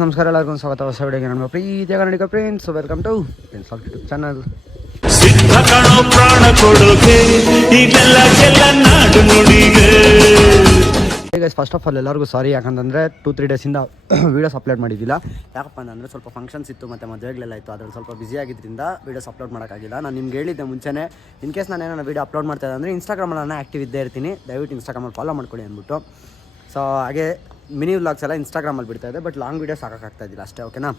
ನಮಸ್ಕಾರ, ಎಲ್ಲರಿಗೂ ಸ್ವಾಗತ ಹೊಸ ವಿಡಿಯೋಗೆ. ನನ್ನ ಪ್ರೀತಿಯ Kannadiga friends, welcome to friends of YouTube channel. First of all ಎಲ್ಲರಿಗೂ ಸಾರಿ, ಯಾಕಂತಂದರೆ 2-3 ಡೇಸಿಂದ ವೀಡಿಯೋಸ್ ಅಪ್ಲೋಡ್ ಮಾಡಿದ್ದಿಲ್ಲ. ಯಾಕಪ್ಪ ಅಂತಂದರೆ ಸ್ವಲ್ಪ ಫಂಕ್ಷನ್ಸ್ ಇತ್ತು ಮತ್ತು ಮದುವೆಗಳೆಲ್ಲ ಇತ್ತು. ಅದ್ರಲ್ಲಿ ಸ್ವಲ್ಪ ಬಿಸಿ ಆಗಿದ್ದರಿಂದ ವೀಡಿಯೋಸ್ ಅಪ್ಲೋಡ್ ಮಾಡೋಕ್ಕಾಗಿಲ್ಲ. ನಾನು ನಿಮ್ಗೆ ಹೇಳಿದ್ದೆ ಮುಂಚೆನೇ, ಇನ್ ಕೇಸ್ ನಾನು ಏನಾರ ವೀಡಿಯೋ ಅಪ್ಲೋಡ್ ಮಾಡ್ತಾ ಇದ್ದೆ ಅಂದರೆ ಇನ್ಸ್ಟಾಗ್ರಾಮಲ್ಲಿ ನಾನು ಆ್ಯಕ್ಟಿವ್ ಇದ್ದೇ ಇರ್ತೀನಿ, ದಯವಿಟ್ಟು ಇನ್ಸ್ಟಾಗ್ರಾಮಲ್ಲಿ ಫಾಲೋ ಮಾಡ್ಕೊಳ್ಳಿ ಅಂದ್ಬಿಟ್ಟು. ಸೊ ಹಾಗೆ ಮಿನಿ ವ್ಲಾಗ್ಸ್ ಎಲ್ಲ ಇನ್ಸ್ಟಾಗ್ರಾಮಲ್ಲಿ ಬಿಡ್ತಾಯಿದ್ದೆ, ಬಟ್ ಲಾಂಗ್ ವೀಡಿಯೋಸ್ ಹಾಕೋಕ್ಕಾಗ್ತಾಯಿದ್ದಿಲ್ಲ ಅಷ್ಟೇ, ಓಕೆನಾ.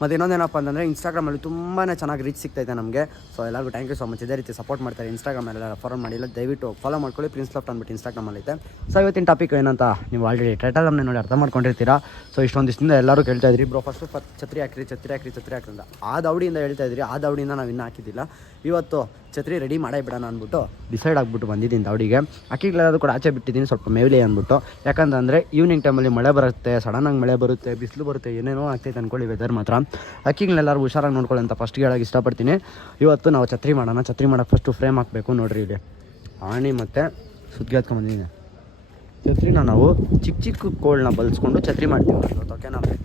ಮತ್ತು ಇನ್ನೊಂದೇನಪ್ಪ ಅಂತಂದರೆ ಇನ್ಸ್ಟಾಗ್ರಾಮಲ್ಲಿ ತುಂಬಾ ಚೆನ್ನಾಗಿ ರೀಚ್ ಸಿಗ್ತಾಯಿದೆ ನಮಗೆ. ಸೊ ಎಲ್ಲರಿಗೂ ಥ್ಯಾಂಕ್ ಯು ಸೊ ಮಚ್. ಇದೇ ರೀತಿ ಸಪೋರ್ಟ್ ಮಾಡ್ತಾರೆ. ಇನ್ಸ್ಟಾಗ್ರಾಮಲ್ಲೆಲ್ಲ ಫಾಲೋ ಮಾಡಿಲ್ಲ, ದಯವಿಟ್ಟು ಫಾಲೋ ಮಾಡ್ಕೊಳ್ಳಿ. ಪ್ರಿನ್ಸ್ ಲಾಫ್ಟ್ ಅಂದ್ಬಿಟ್ಟು ಇನ್ಸ್ಟಾಗ್ರಾಮಲ್ಲಿ ಐತೆ. ಸೊ ಇವತ್ತಿನ ಟಾಪಿಕ್ ಏನಂತ ನೀವು ಆಲ್ರೆಡಿ ಟೈಟಲ್ ನಮ್ಮನ್ನ ನೋಡಿ ಅರ್ಥ ಮಾಡ್ಕೊಂಡಿರ್ತೀರಾ. ಸೊ ಇಷ್ಟೊಂದು ದಿವಸದಿಂದ ಎಲ್ಲರೂ ಕೇಳ್ತಾ ಇದ್ರಿ, ಬ್ರೋ ಫಸ್ಟು ಛತ್ರಿ ಹಾಕ್ರಿ ಅಂತ. ಆ ದೌಡಿಯಿಂದ ಹೇಳ್ತಾ ಇದ್ರಿ, ಆ ದೌಡಿಯಿಂದ ನಾವು ಇನ್ನೂ ಹಾಕಿದ್ದಿಲ್ಲ. ಇವತ್ತು ಛತ್ರಿ ರೆಡಿ ಮಾಡೇ ಬಿಡೋಣ ಅಂದ್ಬಿಟ್ಟು ಡಿಸೈಡ್ ಆಗಿಬಿಟ್ಟು ಬಂದಿದ್ದೀನಿ ದೌಡಿಗೆ. ಅಕ್ಕಿಗಳೆಲ್ಲದು ಕೂಡ ಆಚೆ ಬಿಟ್ಟಿದ್ದೀನಿ ಸ್ವಲ್ಪ ಮೇವಲಿ ಅಂದ್ಬಿಟ್ಟು. ಯಾಕಂತಂದರೆ ಈವ್ನಿಂಗ್ ಟೈಮಲ್ಲಿ ಮಳೆ ಬರುತ್ತೆ, ಸಡನ್ನಾಗಿ ಮಳೆ ಬರುತ್ತೆ, ಬಿಸಿಲು ಬರುತ್ತೆ, ಏನೇನೋ ಆಗ್ತೈತೆ ಅಂದ್ಕೊಳ್ಳಿ ವೆದರ್ ಮಾತ್ರ. ಅಕ್ಕಿಗಳೆಲ್ಲರೂ ಹುಷಾರಾಗಿ ನೋಡ್ಕೊಳ್ಳಿ ಅಂತ ಫಸ್ಟ್ಗೆ ಹೇಳೋಕೆ ಇಷ್ಟಪಡ್ತೀನಿ. ಇವತ್ತು ನಾವು ಛತ್ರಿ ಮಾಡೋಣ. ಛತ್ರಿ ಮಾಡೋಕ್ಕೆ ಫಸ್ಟು ಫ್ರೇಮ್ ಹಾಕಬೇಕು. ನೋಡಿರಿ, ಇಲ್ಲಿ ಆಣಿ ಮತ್ತು ಸುತ್ತಿಗೆ ಹತ್ಕೊಂಡ್ಬಂದಿದ್ದೀನಿ. ಛತ್ರಿನ ನಾವು ಚಿಕ್ಕ ಕೋಳನ್ನ ಬಲ್ಸ್ಕೊಂಡು ಛತ್ರಿ ಮಾಡ್ತೀವಿ ಇವತ್ತು, ಓಕೆನಾ. ನೋಡಿ,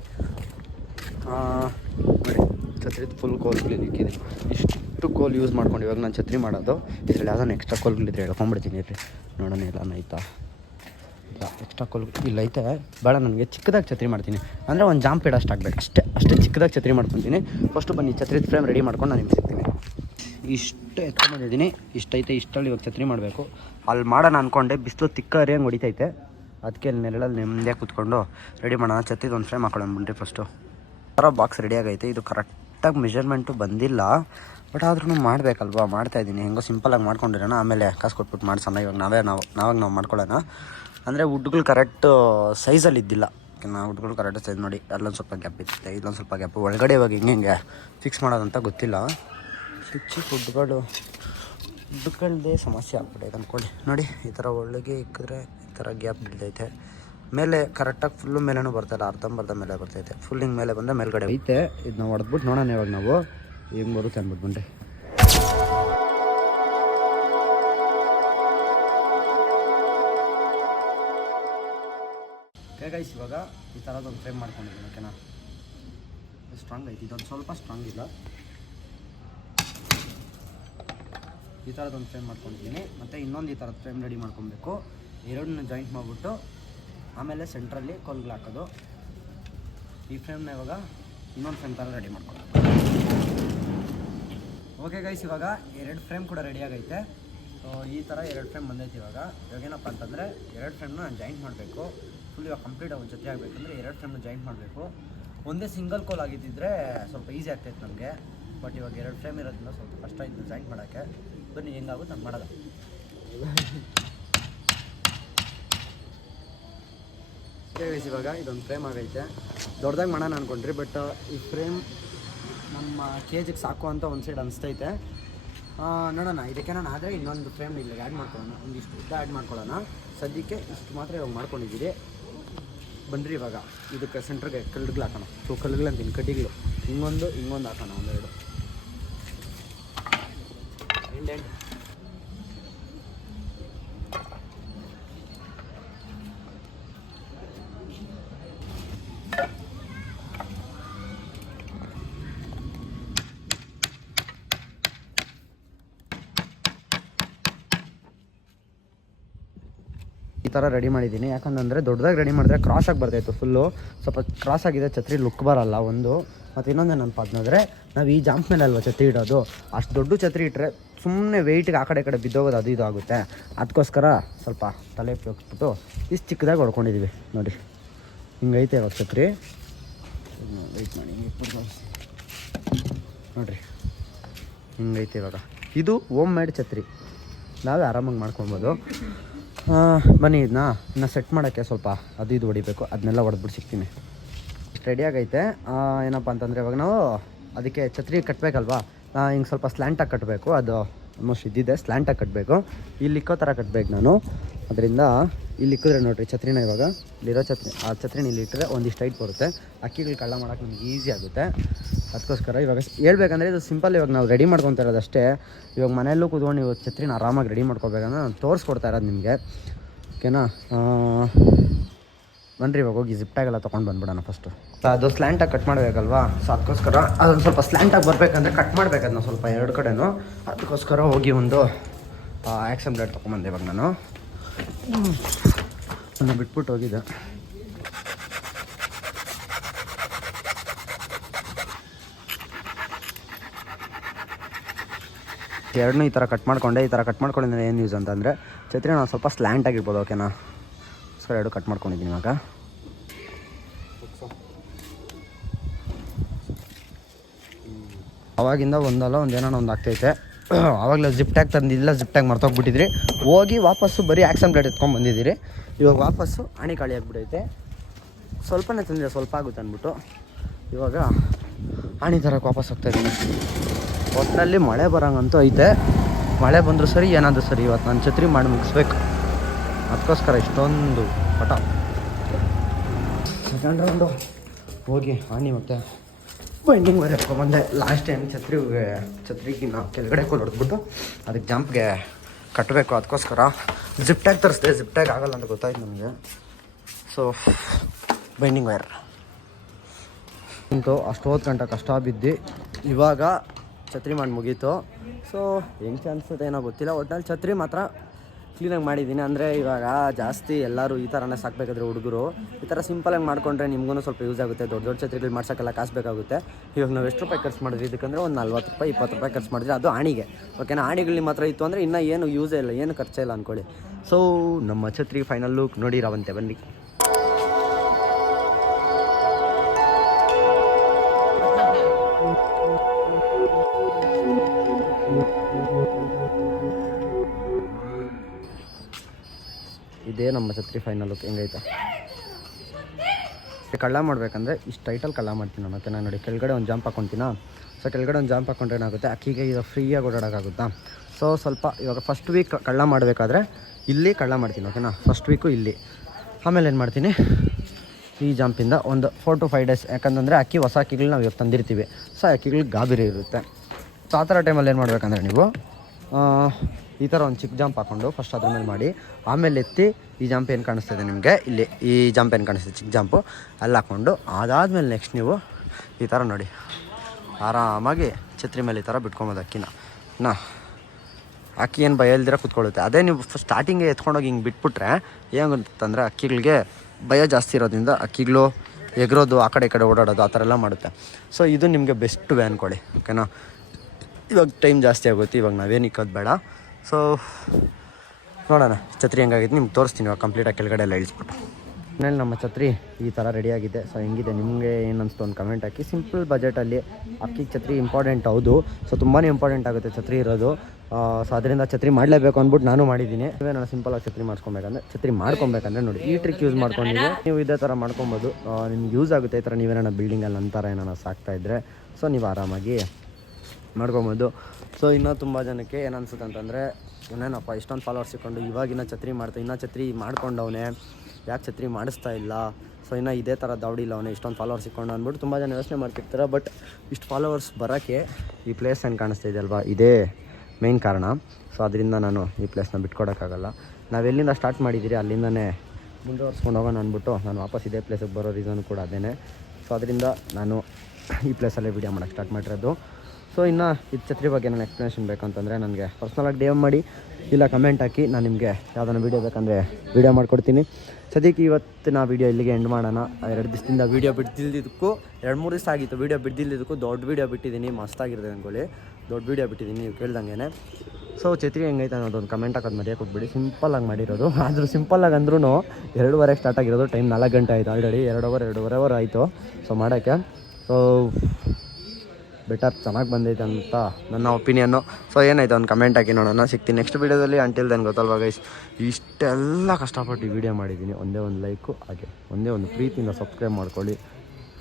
ಛತ್ರಿದು ಫುಲ್ ಕೋಲ್ಗಳು ಇಕ್ಕಿದೆ. ಇಷ್ಟು ಕೋಲ್ ಯೂಸ್ ಮಾಡ್ಕೊಂಡು ಇವಾಗ ನಾನು ಛತ್ರಿ ಮಾಡೋದು. ಇದರಲ್ಲಿ ಯಾವ್ದಾನ ಎಕ್ಸ್ಟ್ರಾ ಕೋಲ್ಗಳಿದ್ರೆ ಹೇಳ್ಕೊಂಬಿಡ್ತೀನಿ ರೀ, ನೋಡೋಣ. ಇಲ್ಲ ಆಯ್ತಾ, ಇಲ್ಲ ಎಕ್ಸ್ಟ್ರಾ ಕೋಲ್ ಇಲ್ಲ ಐತೆ, ಬೇಡ ನನಗೆ ಚಿಕ್ಕದಾಗಿ ಛತ್ರಿ ಮಾಡ್ತೀನಿ. ಅಂದರೆ ಒಂದು ಜಾಂಪ್ ಇಡೋಷ್ಟು ಆಗಬೇಕು ಅಷ್ಟೇ ಚಿಕ್ಕದಾಗಿ ಛತ್ರಿ ಮಾಡ್ಕೊತೀನಿ. ಫಸ್ಟು ಬನ್ನಿ ಛತ್ರಿದ ಫ್ರೇಮ್ ರೆಡಿ ಮಾಡ್ಕೊಂಡು ನಾನು ನಿಮ್ಗೆ ಸಿಗ್ತೀನಿ. ಇಷ್ಟು ಎತ್ಕೊಂಡ್ಬಂದಿದ್ದೀನಿ, ಇಷ್ಟೈತೆ. ಇಷ್ಟರಲ್ಲಿ ಇವಾಗ ಛತ್ರಿ ಮಾಡಬೇಕು. ಅಲ್ಲಿ ಮಾಡೋಣ ಅಂದ್ಕೊಂಡೆ, ಬಿಸಿಲು ತಿಕ್ಕರಿಯಂಗೆ ಹೊಡಿತೈತೆ. ಅದಕ್ಕೆ ನೆರಳಲ್ಲಿ ನೆಮ್ಮದಿಯಾಗಿ ಕೂತ್ಕೊಂಡು ರೆಡಿ ಮಾಡೋಣ. ಛತ್ರಿದು ಒಂದು ಫ್ರೇಮ್ ಹಾಕೊಳ್ಳೋಣ ಬನ್ನಿರಿ. ಫಸ್ಟು ಥರ ಬಾಕ್ಸ್ ರೆಡಿಯಾಗೈತೆ. ಇದು ಕರೆಕ್ಟಾಗಿ ಮೆಜರ್ಮೆಂಟು ಬಂದಿಲ್ಲ, ಬಟ್ ಆದ್ರೂ ಮಾಡಬೇಕಲ್ವಾ, ಮಾಡ್ತಾಯಿದ್ದೀನಿ. ಹೆಂಗೋ ಸಿಂಪಲಾಗಿ ಮಾಡ್ಕೊಂಡಿರೋಣ, ಆಮೇಲೆ ಕಾಸು ಕೊಟ್ಬಿಟ್ಟು ಮಾಡ್ಸೋಣ. ಇವಾಗ ನಾವು ಮಾಡ್ಕೊಳ್ಳೋಣ. ಅಂದರೆ ವುಡ್ಗಳು ಕರೆಕ್ಟ್ ಸೈಜಲ್ಲಿ ಇದ್ದಿಲ್ಲ. ವುಡ್ಗಳು ಕರೆಕ್ಟ್ ಸೈಜ್ ನೋಡಿ, ಅಲ್ಲೊಂದು ಸ್ವಲ್ಪ ಗ್ಯಾಪ್ ಇರುತ್ತೆ, ಇಲ್ಲೊಂದು ಸ್ವಲ್ಪ ಗ್ಯಾಪು. ಒಳಗಡೆ ಇವಾಗ ಹಿಂಗೆ ಫಿಕ್ಸ್ ಮಾಡೋದಂತ ಗೊತ್ತಿಲ್ಲ. ಚಿಕ್ಕ ವುಡ್ಗಳದ್ದೇ ಸಮಸ್ಯೆ ಆಗ್ಬಿಟ್ಟೈತೆ ಅಂದ್ಕೊಳ್ಳಿ. ನೋಡಿ, ಈ ಥರ ಒಳಗೆ ಇಕ್ಕಿದ್ರೆ ಈ ಥರ ಗ್ಯಾಪ್ ಬಿಡ್ತೈತೆ. ಮೇಲೆ ಕರೆಕ್ಟಾಗಿ ಫುಲ್ಲು ಮೇಲೇನೂ ಬರ್ತಾಯಿಲ್ಲ, ಅರ್ಧಂಬರ್ಧ ಮೇಲೆ ಬರ್ತೈತೆ. ಫುಲ್ ಹಿಂಗೆ ಮೇಲೆ ಬಂದರೆ ಮೇಲ್ಗಡೆ ಐತೆ. ಇದು ನಾವು ಹೊಡೆದ್ಬಿಟ್ಟು ನೋಡೋಣ ಇವಾಗ ನಾವು ಹೆಂಗೆ ಬರುತ್ತೆ ಅಂದ್ಬಿಟ್ಟು ಬಂದೆ. ಗೈಸ್, ಇವಾಗ ಈ ಥರದೊಂದು ಫ್ರೇಮ್ ಮಾಡ್ಕೊಂಡಿದ್ದೀನಿ, ಓಕೆನಾ. ಸ್ಟ್ರಾಂಗ್ ಐತಿ, ಇದೊಂದು ಸ್ವಲ್ಪ ಸ್ಟ್ರಾಂಗ್ ಇಲ್ಲ. ಈ ಥರದೊಂದು ಫ್ರೇಮ್ ಮಾಡ್ಕೊಂಡಿದ್ದೀನಿ. ಮತ್ತು ಇನ್ನೊಂದು ಈ ಥರದ ಫ್ರೇಮ್ ರೆಡಿ ಮಾಡ್ಕೊಬೇಕು. ಎರಡನ್ನ ಜಾಯಿಂಟ್ ಮಾಡಿಬಿಟ್ಟು ಆಮೇಲೆ ಸೆಂಟ್ರಲ್ಲಿ ಕೋಲ್ಗಳು ಹಾಕೋದು. ಈ ಫ್ರೇಮ್ನ ಇವಾಗ ಇನ್ನೊಂದು ಫ್ರೇಮ್ ಥರ ರೆಡಿ ಮಾಡ್ಕೊಳ್ಳೋದು. ಓಕೆ ಗೈಸ್, ಇವಾಗ 2 ಫ್ರೇಮ್ ಕೂಡ ರೆಡಿ ಆಗೈತೆ. ಸೊ ಈ ಥರ 2 ಫ್ರೇಮ್ ಬಂದೈತೆ. ಇವಾಗೇನಪ್ಪ ಅಂತಂದರೆ 2 ಫ್ರೇಮ್ನ ನಾನು ಜಾಯಿಂಟ್ ಮಾಡಬೇಕು. ಫುಲ್ ಇವಾಗ ಕಂಪ್ಲೀಟ್ ಒಂದು ಛತ್ರಿ ಆಗಬೇಕಂದ್ರೆ 2 ಫ್ರೇಮ್ನ ಜಾಯಿಂಟ್ ಮಾಡಬೇಕು. ಒಂದೇ ಸಿಂಗಲ್ ಕೋಲ್ ಆಗಿದ್ದಿದ್ರೆ ಸ್ವಲ್ಪ ಈಸಿ ಆಗ್ತೈತೆ ನಮಗೆ. ಬಟ್ ಇವಾಗ 2 ಫ್ರೇಮ್ ಇರೋದ್ರಿಂದ ಸ್ವಲ್ಪ ಕಷ್ಟ ಆಯಿತು ಜಾಯಿಂಟ್ ಮಾಡೋಕ್ಕೆ. ಬನ್ನಿ ಹೆಂಗಾಗುತ್ತೆ ನಾನು ಮಾಡೋದು. ಇವಾಗ ಇದೊಂದು ಫ್ರೇಮ್ ಆಗೈತೆ. ದೊಡ್ಡದಾಗಿ ಮಾಡೋಣ ಅಂದ್ಕೊಂಡ್ರಿ, ಬಟ್ ಈ ಫ್ರೇಮ್ ನಮ್ಮ ಕೇಜಿಗೆ ಸಾಕು ಅಂತ ಒಂದು ಸೈಡ್ ಅನಿಸ್ತೈತೆ. ನೋಡೋಣ, ಇದಕ್ಕೆ ನಾನು ಆದರೆ ಇನ್ನೊಂದು ಫ್ರೇಮ್ ಇಲ್ಲಿಗೆ ಆ್ಯಡ್ ಮಾಡ್ಕೊಳ್ಳೋಣ. ಒಂದಿಷ್ಟು ಉದ್ದ ಆ್ಯಡ್ ಮಾಡ್ಕೊಳ್ಳೋಣ. ಸದ್ಯಕ್ಕೆ ಇಷ್ಟು ಮಾತ್ರ ಇವಾಗ ಮಾಡ್ಕೊಂಡಿದ್ದೀರಿ. ಬನ್ನಿರಿ, ಇವಾಗ ಇದಕ್ಕೆ ಸೆಂಟ್ರಿಗೆ ಕಲ್ಲುಗಳು ಹಾಕೋಣ. ಸೊ ಕಲ್ಲುಗಳು ಅಂತೀನಿ, ಕಡ್ಡಿಗಳು. ಹಿಂಗೊಂದು ಹಾಕೋಣ, ಒಂದೆರಡು ಎಂಡ್. ಈ ಥರ ರೆಡಿ ಮಾಡಿದ್ದೀನಿ. ಯಾಕಂತಂದರೆ ದೊಡ್ಡದಾಗಿ ರೆಡಿ ಮಾಡಿದ್ರೆ ಕ್ರಾಸಾಗಿ ಬರ್ತಾಯಿತ್ತು. ಫುಲ್ಲು ಸ್ವಲ್ಪ ಕ್ರಾಸಾಗಿದೆ, ಛತ್ರಿ ಲುಕ್ ಬರೋಲ್ಲ ಒಂದು. ಮತ್ತು ಇನ್ನೊಂದೇನಪ್ಪ ಅಂತಂದರೆ, ನಾವು ಈ ಜಾಂಪ್ ಮೇಲೆ ಅಲ್ವಾ ಛತ್ರಿ ಇಡೋದು. ಅಷ್ಟು ದೊಡ್ಡ ಛತ್ರಿ ಇಟ್ಟರೆ ಸುಮ್ಮನೆ ವೆಯ್ಟಿಗೆ ಆ ಕಡೆ ಬಿದ್ದೋಗೋದು, ಅದು ಇದು ಆಗುತ್ತೆ. ಅದಕ್ಕೋಸ್ಕರ ಸ್ವಲ್ಪ ತಲೆ ಉಪಯೋಗಿಸ್ಬಿಟ್ಟು ಇಷ್ಟು ಚಿಕ್ಕದಾಗಿ ಹೊಡ್ಕೊಂಡಿದ್ದೀವಿ. ನೋಡಿ, ಹಿಂಗೈತೆ ಇವಾಗ ಛತ್ರಿ. ವೆಯ್ಟ್ ಮಾಡಿ, ನೋಡಿರಿ ಹಿಂಗೈತೆ ಇವಾಗ. ಇದು ಹೋಮ್ ಮೇಡ್ ಛತ್ರಿ, ನಾವೇ ಆರಾಮಾಗಿ ಮಾಡ್ಕೊಬೋದು. ಬನ್ನಿ, ಇದನ್ನ ಸೆಟ್ ಮಾಡೋಕ್ಕೆ ಸ್ವಲ್ಪ ಅದು ಇದು ಹೊಡಿಬೇಕು. ಅದನ್ನೆಲ್ಲ ಹೊಡೆದ್ಬಿಟ್ಟು ಸಿಗ್ತೀನಿ. ಇಷ್ಟು ರೆಡಿಯಾಗೈತೆ. ಏನಪ್ಪ ಅಂತಂದರೆ ಇವಾಗ ನಾವು ಅದಕ್ಕೆ ಛತ್ರಿ ಕಟ್ಟಬೇಕಲ್ವಾ, ಹಿಂಗೆ ಸ್ವಲ್ಪ ಸ್ಲ್ಯಾಂಟಾಗಿ ಕಟ್ಟಬೇಕು. ಅದು ಆಲ್ಮೋಸ್ಟ್ ಇದ್ದಿದ್ದೆ, ಸ್ಲ್ಯಾಂಟಾಗಿ ಕಟ್ಟಬೇಕು. ಇಲ್ಲಿ ಇಕ್ಕೋ ಥರ ಕಟ್ಟಬೇಕು ನಾನು. ಅದರಿಂದ ಇಲ್ಲಿ ಇಕ್ಕಿದ್ರೆ ನೋಡಿರಿ ಛತ್ರಿನ, ಇವಾಗ ಇಲ್ಲಿರೋ ಛತ್ರಿ, ಆ ಛತ್ರಿನ ಇಲ್ಲಿ ಇಟ್ಟರೆ ಒಂದಿಷ್ಟು ಹೈಟ್ ಬರುತ್ತೆ. ಅಕ್ಕಿಗಳು ಕಳ್ಳ ಮಾಡೋಕ್ಕೆ ನಮ್ಗೆ ಈಸಿ ಆಗುತ್ತೆ. ಅದಕ್ಕೋಸ್ಕರ ಇವಾಗ ಹೇಳ್ಬೇಕಂದ್ರೆ ಇದು ಸಿಂಪಲ್. ಇವಾಗ ನಾವು ರೆಡಿ ಮಾಡ್ಕೊತಾ ಇರೋದು ಅಷ್ಟೇ. ಇವಾಗ ಮನೆಯಲ್ಲೂ ಕೂತ್ಕೊಂಡು ನೀವು ಛತ್ರಿನ ಆರಾಮಾಗಿ ರೆಡಿ ಮಾಡ್ಕೋಬೇಕಂದ್ರೆ ನಾನು ತೋರಿಸ್ಕೊಡ್ತಾ ಇರೋದು ನಿಮಗೆ. ಓಕೆನಾ, ಬನ್ನಿರಿ ಇವಾಗ ಹೋಗಿ ಜಿಪ್ ಟ್ಯಾಗೆಲ್ಲ ತೊಗೊಂಡು ಬಂದ್ಬಿಡೋಣ ಫಸ್ಟು. ಅದು ಸ್ಲ್ಯಾಂಟಾಗಿ ಕಟ್ ಮಾಡಬೇಕಲ್ವಾ, ಸೊ ಅದಕ್ಕೋಸ್ಕರ ಅದೊಂದು ಸ್ವಲ್ಪ ಸ್ಲ್ಯಾಂಟಾಗಿ ಬರಬೇಕಂದ್ರೆ ಕಟ್ ಮಾಡಬೇಕದನ್ನ ಸ್ವಲ್ಪ ಎರಡು ಕಡೆನೂ. ಅದಕ್ಕೋಸ್ಕರ ಹೋಗಿ ಒಂದು ಆ್ಯಕ್ಷನ್ ಬ್ಲೇಡ್ ತೊಗೊಂಬಂದೆ ಇವಾಗ ನಾನು. ಅದನ್ನು ಬಿಟ್ಬಿಟ್ಟು ಹೋಗಿದ್ದೆ. ಎರಡನ್ನೂ ಈ ಥರ ಕಟ್ ಮಾಡಿಕೊಂಡೆ. ಈ ಥರ ಕಟ್ ಮಾಡ್ಕೊಂಡಿದ್ದರೆ ಏನು ಯೂಸ್ ಅಂತಂದರೆ ಛತ್ರಿ ನಾವು ಸ್ವಲ್ಪ ಸ್ಲ್ಯಾಂಟ್ ಆಗಿರ್ಬೋದು. ಓಕೆನಾ, ಸರ್ ಎರಡು ಕಟ್ ಮಾಡ್ಕೊಂಡಿದ್ದೀನಿ ಇವಾಗ. ಅವಾಗಿಂದ ಒಂದಲ್ಲ ಒಂದೇನೋ ಒಂದು ಆಗ್ತೈತೆ. ಆವಾಗಲೇ ಜಿಪ್ ಟ್ಯಾಗ್ ತಂದಿಲ್ಲ, ಜಿಪ್ ಟ್ಯಾಗ್ ಮರ್ತೋಗ್ಬಿಟ್ಟಿದ್ರಿ. ಹೋಗಿ ವಾಪಸ್ಸು ಬರೀ ಆ್ಯಕ್ಷನ್ ಬ್ಲೇಡ್ ಎತ್ಕೊಂಡು ಬಂದಿದ್ದೀರಿ. ಇವಾಗ ವಾಪಸ್ಸು ಆಣಿ ಖಾಲಿ ಆಗಿಬಿಟ್ಟೈತೆ. ಸ್ವಲ್ಪನೇ ತಂದಿದೆ, ಸ್ವಲ್ಪ ಆಗುತ್ತೆ ಅಂದ್ಬಿಟ್ಟು ಇವಾಗ ಆಣಿ ತರಕ್ಕೆ ವಾಪಸ್ ಹೋಗ್ತಾಯಿದ್ದೀನಿ. ಒಟ್ಟಿನಲ್ಲಿ ಮಳೆ ಬರೋಂಗಂತೂ ಐತೆ. ಮಳೆ ಬಂದರೂ ಸರಿ ಏನಾದರೂ ಸರಿ ಇವತ್ತು ನಾನು ಛತ್ರಿ ಮಾಡಿ ಮುಗಿಸ್ಬೇಕು. ಅದಕ್ಕೋಸ್ಕರ ಇಷ್ಟೊಂದು ಪಟ. ಸೆಕೆಂಡ್ ರೌಂಡು ಹೋಗಿ ಆಣಿ ಮತ್ತು ಬೈಂಡಿಂಗ್ ವೈರ್ ಎತ್ಕೊಂಡ್ಬಂದೆ. ಲಾಸ್ಟ್ ಟೈಮ್ ಛತ್ರಿಗೆ ನಾವು ಕೆಳಗಡೆ ಹೊಡೆದ್ಬಿಟ್ಟು ಅದಕ್ಕೆ ಜಂಪ್ಗೆ ಕಟ್ಟಬೇಕು. ಅದಕ್ಕೋಸ್ಕರ ಜಿಪ್ ಟ್ಯಾಗ್ ತರಿಸ್ದೆ. ಜಿಪ್ ಟ್ಯಾಗ್ ಆಗೋಲ್ಲ ಅಂತ ಗೊತ್ತಾಯ್ತು ನಮಗೆ. ಸೊ ಬೈಂಡಿಂಗ್ ವೈರ್ ಇಂತು ಅಷ್ಟು ಗಂಟೆ ಕಷ್ಟ ಬಿದ್ದು ಇವಾಗ ಛತ್ರಿ ಮಾಡಿ ಮುಗೀತು. ಸೊ ಹೆಂಗೆ ಅನಿಸುತ್ತೆ ಏನೋ ಗೊತ್ತಿಲ್ಲ. ಒಟ್ಟಿನಲ್ಲಿ ಛತ್ರಿ ಮಾತ್ರ ಕ್ಲೀನಾಗಿ ಮಾಡಿದ್ದೀನಿ. ಅಂದರೆ ಇವಾಗ ಜಾಸ್ತಿ ಎಲ್ಲರೂ ಈ ಥರನೇ ಸಾಕಬೇಕಾದ್ರೆ ಹುಡುಗರು ಈ ಥರ ಸಿಂಪಲಾಗಿ ಮಾಡಿಕೊಂಡ್ರೆ ನಿಮ್ಗೂ ಸ್ವಲ್ಪ ಯೂಸ್ ಆಗುತ್ತೆ. ದೊಡ್ಡ ದೊಡ್ಡ ಛತ್ರಿಗಳು ಮಾಡ್ಸೋಕ್ಕೆಲ್ಲ ಕಾಸು ಬೇಕಾಗುತ್ತೆ. ಇವಾಗ ನಾವು ಎಷ್ಟು ರೂಪಾಯಿ ಖರ್ಚು ಮಾಡಿದ್ವಿ ಇದಕ್ಕಂದರೆ ಒಂದು 40 ರೂಪಾಯಿ 20 ರೂಪಾಯಿ ಖರ್ಚು ಮಾಡಿದ್ವಿ, ಅದು ಆಣಿಗೆ. ಓಕೆನಾ, ಆಣಿಗಳು ನಿಮ್ಮ ಹತ್ರ ಇತ್ತು ಅಂದರೆ ಇನ್ನೂ ಏನು ಯೂಸೇ ಇಲ್ಲ, ಏನು ಖರ್ಚೇ ಇಲ್ಲ ಅಂದ್ಕೊಳ್ಳಿ. ಸೊ ನಮ್ಮ ಛತ್ರಿ ಫೈನಲ್ ಲುಕ್ ನೋಡಿರವಂತೆ, ಬನ್ನಿ. ಇದೇ ನಮ್ಮ ಛತ್ರಿ ಫೈನಲ್ ಲುಕ್. ಹೆಂಗೈತೆ ಕಳ್ಳ ಮಾಡಬೇಕಂದ್ರೆ ಇಷ್ಟು ಟೈಟಲ್ಲಿ ಕಳ್ಳ ಮಾಡ್ತೀನಿ ನಾನು. ಓಕೆ, ನಾನು ನೋಡಿ ಕೆಳಗಡೆ ಒಂದು ಜಂಪ್ ಹಾಕ್ಕೊತೀನಾ. ಸೊ ಕೆಳಗಡೆ ಒಂದು ಜಂಪ್ ಹಾಕ್ಕೊಂಡ್ರೆ ಏನಾಗುತ್ತೆ, ಅಕ್ಕಿಗೆ ಈಗ ಫ್ರೀಯಾಗಿ ಓಡಾಡೋಕ್ಕಾಗುತ್ತಾ. ಸೊ ಸ್ವಲ್ಪ ಇವಾಗ ಫಸ್ಟ್ ವೀಕ್ ಕಳ್ಳ ಮಾಡಬೇಕಾದ್ರೆ ಇಲ್ಲಿ ಕಳ್ಳ ಮಾಡ್ತೀನಿ. ಓಕೆನಾ, ಫಸ್ಟ್ ವೀಕು ಇಲ್ಲಿ. ಆಮೇಲೆ ಏನು ಮಾಡ್ತೀನಿ, ಈ ಜಂಪಿಂದ ಒಂದು 4 to 5 ಡೇಸ್. ಯಾಕಂತಂದರೆ ಅಕ್ಕಿ ಹೊಸ ಅಕ್ಕಿಗಳು ನಾವು ಇವಾಗ ತಂದಿರ್ತೀವಿ. ಸೊ ಅಕ್ಕಿಗಳಿಗೆ ಗಾಬರಿ ಇರುತ್ತೆ. ಸೊ ಆ ಥರ ಟೈಮಲ್ಲಿ ಏನು ಮಾಡಬೇಕಂದ್ರೆ ನೀವು ಈ ಥರ ಒಂದು ಚಿಕ್ಕ ಜಂಪ್ ಹಾಕ್ಕೊಂಡು ಫಸ್ಟ್ ಅದ್ರ ಮೇಲೆ ಮಾಡಿ, ಆಮೇಲೆ ಎತ್ತಿ ಈ ಜಂಪ್ ಏನು ಕಾಣಿಸ್ತಿದೆ ನಿಮಗೆ ಇಲ್ಲಿ, ಈ ಜಂಪ್ ಏನು ಕಾಣಿಸ್ತಿದೆ ಚಿಕ್ಕ ಜಂಪು ಅಲ್ಲಿ ಹಾಕ್ಕೊಂಡು ಅದಾದಮೇಲೆ ನೆಕ್ಸ್ಟ್ ನೀವು ಈ ಥರ ನೋಡಿ ಆರಾಮಾಗಿ ಛತ್ರಿ ಮೇಲೆ ಈ ಥರ ಬಿಟ್ಕೊಬೋದು ಅಕ್ಕಿನ. ಅಕ್ಕಿ ಏನು ಭಯ ಇಲ್ದಿರ ಕೂತ್ಕೊಳ್ಳುತ್ತೆ. ಅದೇ ನೀವು ಸ್ಟಾರ್ಟಿಂಗೇ ಎತ್ಕೊಂಡೋಗಿ ಹಿಂಗೆ ಬಿಟ್ಬಿಟ್ರೆ ಏನಾಗುತ್ತಂದರೆ ಅಕ್ಕಿಗಳಿಗೆ ಭಯ ಜಾಸ್ತಿ ಇರೋದ್ರಿಂದ ಅಕ್ಕಿಗಳು ಎಗರೋದು, ಆ ಕಡೆ ಈ ಕಡೆ ಓಡಾಡೋದು ಆ ಥರ ಎಲ್ಲ ಮಾಡುತ್ತೆ. ಸೊ ಇದು ನಿಮಗೆ ಬೆಸ್ಟ್ ವೇ ಅಂದ್ಕೊಳ್ಳಿ. ಓಕೆನಾ, ಇವಾಗ ಟೈಮ್ ಜಾಸ್ತಿ ಆಗುತ್ತೆ. ಇವಾಗ ನಾವೇನು ಇಕ್ಕೋದು ಬೇಡ. ಸೊ ನೋಡೋಣ ಛತ್ರಿ ಹೆಂಗಾಗಿತ್ತು ನಿಮ್ಗೆ ತೋರಿಸ್ತೀನಿ ಇವಾಗ ಕಂಪ್ಲೀಟಾಗಿ ಕೆಳಗಡೆ ಎಲ್ಲ ಇಳಿಸ್ಬಿಟ್ಟು. ಆಮೇಲೆ ನಮ್ಮ ಛತ್ರಿ ಈ ಥರ ರೆಡಿಯಾಗಿದೆ. ಸೊ ಹೆಂಗಿದೆ ನಿಮಗೆ ಏನು ಅನಿಸ್ತು ಒಂದು ಕಮೆಂಟ್ ಹಾಕಿ. ಸಿಂಪಲ್ ಬಜೆಟಲ್ಲಿ ಅಕ್ಕಿ ಛತ್ರಿ ಇಂಪಾರ್ಟೆಂಟ್, ಹೌದು. ಸೊ ತುಂಬಾ ಇಂಪಾರ್ಟೆಂಟ್ ಆಗುತ್ತೆ ಛತ್ರಿ ಇರೋದು. ಸೊ ಅದರಿಂದ ಛತ್ರಿ ಮಾಡಲೇಬೇಕು ಅಂದ್ಬಿಟ್ಟು ನಾನು ಮಾಡಿದ್ದೀನಿ. ನಾನು ಸಿಂಪಲಾಗಿ ಛತ್ರಿ ಮಾಡ್ಕೊಬೇಕಂದ್ರೆ ನೋಡಿ ಈ ಟ್ರಿಕ್ ಯೂಸ್ ಮಾಡ್ಕೊಂಡಿದ್ದೆ. ನೀವು ಇದೇ ಥರ ಮಾಡ್ಕೊಬೋದು, ನಿಮ್ಗೆ ಯೂಸ್ ಆಗುತ್ತೆ. ಈ ಥರ ನೀವೇನ ಬಿಲ್ಡಿಂಗಲ್ಲಿ ನಂತರ ಏನಾರ ಸಾಕ್ತಾಯಿದ್ರೆ ಸೊ ನೀವು ಆರಾಮಾಗಿ ಮಾಡ್ಕೊಬೋದು. ಸೊ ಇನ್ನೂ ತುಂಬ ಜನಕ್ಕೆ ಏನು ಅನ್ಸುತ್ತೆ ಅಂತಂದರೆ, ಇನ್ನೇನಪ್ಪ ಇಷ್ಟೊಂದು ಫಾಲೋವರ್ಸ್ ಸಿಕ್ಕೊಂಡು ಇವಾಗಿನ ಛತ್ರಿ ಇನ್ನೂ ಛತ್ರಿ ಮಾಡ್ಕೊಂಡವನೇ, ಯಾಕೆ ಛತ್ರಿ ಮಾಡಿಸ್ತಾ ಇಲ್ಲ, ಸೊ ಇನ್ನೂ ಇದೇ ಥರ ದೌಡಿಲ್ಲ ಅವನೇ ಇಷ್ಟೊಂದು ಫಾಲೋವರ್ಸ್ ಸಿಕ್ಕೊಂಡು ಅಂದ್ಬಿಟ್ಟು ತುಂಬ ಜನ ಯೋಚನೆ ಮಾಡ್ತಿರ್ತಾರೆ. ಬಟ್ ಇಷ್ಟು ಫಾಲೋವರ್ಸ್ ಬರೋಕ್ಕೆ ಈ ಪ್ಲೇಸ್ ಏನು ಕಾಣಿಸ್ತಾ ಇದೆ ಅಲ್ವಾ, ಇದೇ ಮೇಯ್ನ್ ಕಾರಣ. ಸೊ ಅದರಿಂದ ನಾನು ಈ ಪ್ಲೇಸ್ನ ಬಿಟ್ಕೊಡೋಕ್ಕಾಗಲ್ಲ. ನಾವೆಲ್ಲಿಂದ ಸ್ಟಾರ್ಟ್ ಮಾಡಿದ್ದೀರಿ ಅಲ್ಲಿಂದನೇ ಮುಂದುವರ್ಸ್ಕೊಂಡು ಹೋಗೋಣ ಅಂದ್ಬಿಟ್ಟು ನಾನು ವಾಪಸ್ ಇದೇ ಪ್ಲೇಸಿಗೆ ಬರೋ ರೀಸನ್ ಕೂಡ ಅದೇ. ಸೊ ಅದರಿಂದ ನಾನು ಈ ಪ್ಲೇಸಲ್ಲೇ ವೀಡಿಯೋ ಮಾಡೋಕ್ಕೆ ಸ್ಟಾರ್ಟ್ ಮಾಡಿರೋದು. ಸೊ ಇನ್ನು ಇದು ಛತ್ರಿ ಬಗ್ಗೆ ನಾನು ಎಕ್ಸ್ಪ್ಲನೇಷನ್ ಬೇಕಂತಂದರೆ ನನಗೆ ಪರ್ಸ್ನಲಾಗಿ DM ಮಾಡಿ ಇಲ್ಲ ಕಮೆಂಟ್ ಹಾಕಿ, ನಾನು ನಿಮಗೆ ಯಾವುದಾನ ವೀಡಿಯೋ ಬೇಕಂದರೆ ವೀಡಿಯೋ ಮಾಡಿಕೊಡ್ತೀನಿ. ಸದ್ಯಕ್ಕೆ ಇವತ್ತಿನ ವೀಡಿಯೋ ಇಲ್ಲಿಗೆ ಎಂಡ್ ಮಾಡೋಣ. 2 ದಿವಸದಿಂದ ವೀಡಿಯೋ ಬಿಡ್ದಿದ್ದಕ್ಕೂ 2-3 ದಿವಸ ಆಗಿತ್ತು ವೀಡಿಯೋ ಬಿಡ್ದಿದ್ದಕ್ಕೂ ದೊಡ್ಡ ವೀಡಿಯೋ ಬಿಟ್ಟಿದ್ದೀನಿ. ಮಸ್ತಾಗಿರುತ್ತೆ ಅಂದ್ಕೊಳ್ಳಿ, ದೊಡ್ಡ ವೀಡಿಯೋ ಬಿಟ್ಟಿದ್ದೀನಿ ನೀವು ಕೇಳ್ದಂಗೆ. ಸೊ ಛತ್ರಿ ಹೆಂಗೈತೆ ಅನ್ನೋದೊಂದು ಕಮೆಂಟ್ ಹಾಕೋದು ಮರೆಯೋಕೆ ಹೋಗ್ಬಿಡಿ. ಸಿಂಪಲ್ಲಾಗಿ ಮಾಡಿರೋದು, ಆದರೂ ಸಿಂಪಲ್ಲಾಗಿ ಅಂದ್ರೂ 2:30 ಸ್ಟಾರ್ಟ್ ಆಗಿರೋದು. ಟೈಮ್ 4 ಗಂಟೆ ಆಯಿತು ಆಲ್ರೆಡಿ, 2 ಅವರ್ ಆಯಿತು ಸೊ ಮಾಡೋಕ್ಕೆ. ಸೊ ಬೆಟರ್ ಚೆನ್ನಾಗಿ ಬಂದೈತೆ ಅಂತ ನನ್ನ ಒಪಿನಿಯನ್ನು. ಸೊ ಏನಾಯ್ತು ಒಂದು ಕಮೆಂಟ್ ಹಾಕಿ ನೋಡೋಣ. ಸಿಗ್ತೀನಿ ನೆಕ್ಸ್ಟ್ ವೀಡಿಯೋದಲ್ಲಿ. ಅಂಟಿಲ್ ದೆನ್ ಗೊತ್ತಲ್ವಾ ಗೈಸ್, ಇಷ್ಟೆಲ್ಲ ಕಷ್ಟಪಟ್ಟು ವೀಡಿಯೋ ಮಾಡಿದ್ದೀನಿ. ಒಂದೇ ಒಂದು ಲೈಕು ಹಾಗೆ ಒಂದೇ ಒಂದು ಪ್ರೀತಿಯಿಂದ ಸಬ್ಸ್ಕ್ರೈಬ್ ಮಾಡ್ಕೊಳ್ಳಿ.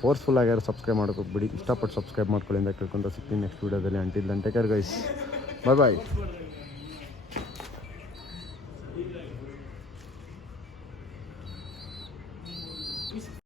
ಫೋರ್ಸ್ಫುಲ್ ಆಗ್ಯಾರು ಸಬ್ಸ್ಕ್ರೈಬ್ ಮಾಡ್ಕೊಬಿಡಿ, ಇಷ್ಟಪಟ್ಟು ಸಬ್ಸ್ಕ್ರೈಬ್ ಮಾಡ್ಕೊಳ್ಳಿ ಅಂತ ಕೇಳ್ಕೊಂತ ಸಿಗ್ತೀನಿ ನೆಕ್ಸ್ಟ್ ವೀಡಿಯೋದಲ್ಲಿ. Until then take care guys, bye ಬಾಯ್.